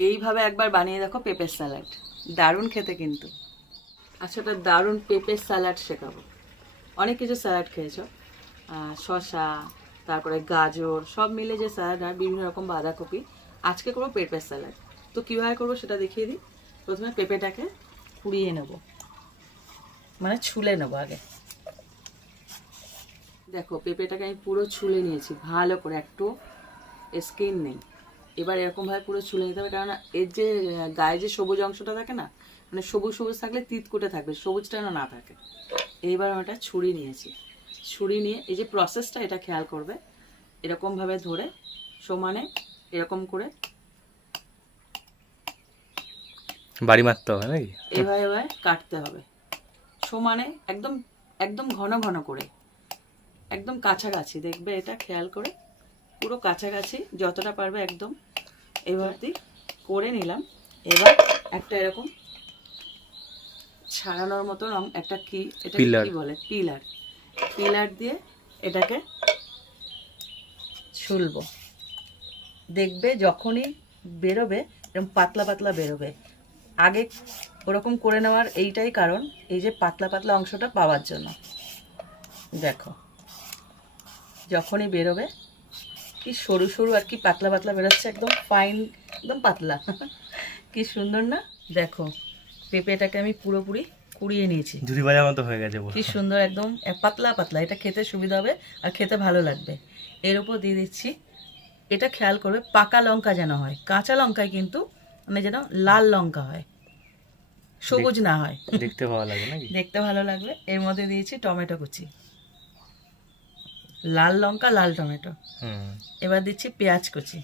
এইভাবে একবার বানিয়ে দেখো পেঁপের স্যালাড, দারুণ খেতে কিন্তু। আচ্ছা, একটা দারুণ পেঁপের স্যালাড শেখাবো। অনেক কিছু স্যালাড খেয়েছো, শসা, তারপরে গাজর সব মিলে যে স্যালাড হয়, বিভিন্ন রকম বাঁধাকপি। আজকে করবো পেঁপের স্যালাড। তো কীভাবে করবো সেটা দেখিয়ে দিই। প্রথমে পেঁপেটাকে কুড়িয়ে নেব, মানে ছুলে নেবো আগে। দেখো পেঁপেটাকে আমি পুরো ছুলে নিয়েছি ভালো করে, একটু স্কিন নেই। এবার এরকমভাবে পুরো ছুলে নিতে হবে, কারণ এর যে গায়ে যে সবুজ অংশটা থাকে না, মানে সবুজ সবুজ থাকলে তিতকুটে থাকবে, সবুজটা যেন না থাকে। এইবার আমি একটা ছুরি নিয়েছি, ছুরি নিয়ে এই যে প্রসেসটা এটা খেয়াল করবে। এরকমভাবে ধরে সমানে এরকম করে বাড়ি মারতে হবে নাকি? এভাবে এভাবে কাটতে হবে সমানে, একদম একদম ঘন ঘন করে, একদম কাছাকাছি। দেখবে এটা খেয়াল করে, পুরো কাছাকাছি যতটা পারবে একদম এভাবে করে নিলাম। এবার একটা এরকম ছাড়ানোর মতো একটা কি, এটা কি বলে, পিলার, পিলার দিয়ে এটাকে ছুলবো। দেখবে যখনই বেরোবে এরকম পাতলা পাতলা বেরোবে। আগে ওরকম করে নেওয়ার এইটাই কারণ, এই যে পাতলা পাতলা অংশটা পাওয়ার জন্য। দেখো যখনই বেরোবে কি সরু সরু আর কি পাতলা পাতলা বেরোচ্ছে, একদম ফাইন, একদম পাতলা। কি সুন্দর না? দেখো পেঁপেটাকে আমি পুরোপুরি কুড়িয়ে নিয়েছি, ঝুড়ি বাজার মতো হয়ে গেছে। কি সুন্দর একদম পাতলা পাতলা। এটা খেতে সুবিধা হবে আর খেতে ভালো লাগবে। এর উপর দিয়ে দিচ্ছি, এটা খেয়াল করবে পাকা লঙ্কা যেন হয়, কাঁচা লঙ্কায় কিন্তু মানে যেন লাল লঙ্কা হয়, সবুজ না হয়। দেখতে ভালো লাগে নাকি? দেখতে ভালো লাগবে। এর মধ্যে দিয়েছি টমেটো কুচি, লাল লঙ্কা, লাল টমেটো। এবার দিচ্ছি পেঁয়াজ কুচি,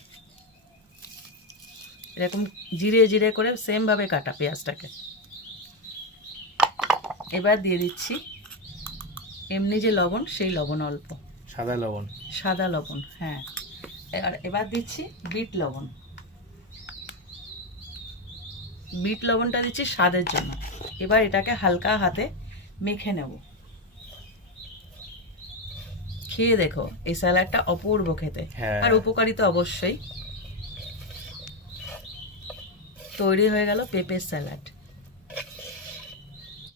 এরকম জিরে জিরে করে সেম ভাবে কাটা পেঁয়াজটাকে। এবার দিয়ে দিচ্ছি এমনি যে লবণ, সেই লবণ অল্প, সাদা লবণ, সাদা লবণ, হ্যাঁ। এবার দিচ্ছি বিট লবণ, বিট লবণটা দিচ্ছি স্বাদের জন্য। এবার এটাকে হালকা হাতে মেখে নেব। খেয়ে দেখো, এই স্যালাডটা অপূর্ব খেতে, আর উপকারী তো অবশ্যই। তৈরি হয়ে গেল পেঁপের স্যালাড।